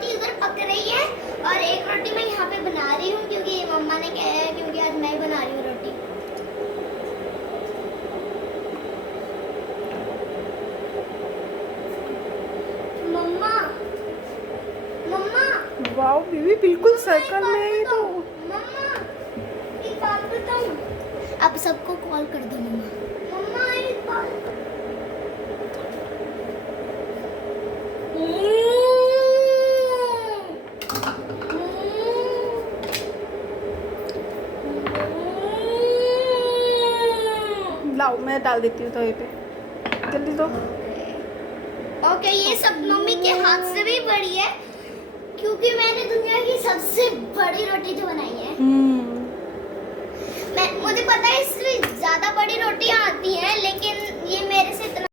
रोटी उधर पक रही है और एक रोटी मैं यहाँ पे बना रही हूँ क्योंकि मम्मा ने कहा है, क्योंकि आज मैं ही बना रही हूँ रोटी। मम्मा मम्मा वाओ बीबी, बिल्कुल सर्कल में है ये तो। मम्मा एक बात बताऊँ, आप सबको कॉल कर दो। मम्मा एक बात, लाओ मैं डाल देती हूँ तवे पे, जल्दी दो। ओके ये सब मम्मी के हाथ से भी बड़ी है क्योंकि मैंने दुनिया की सबसे बड़ी रोटी जो बनाई है। मुझे पता है इससे ज्यादा बड़ी रोटियां आती हैं लेकिन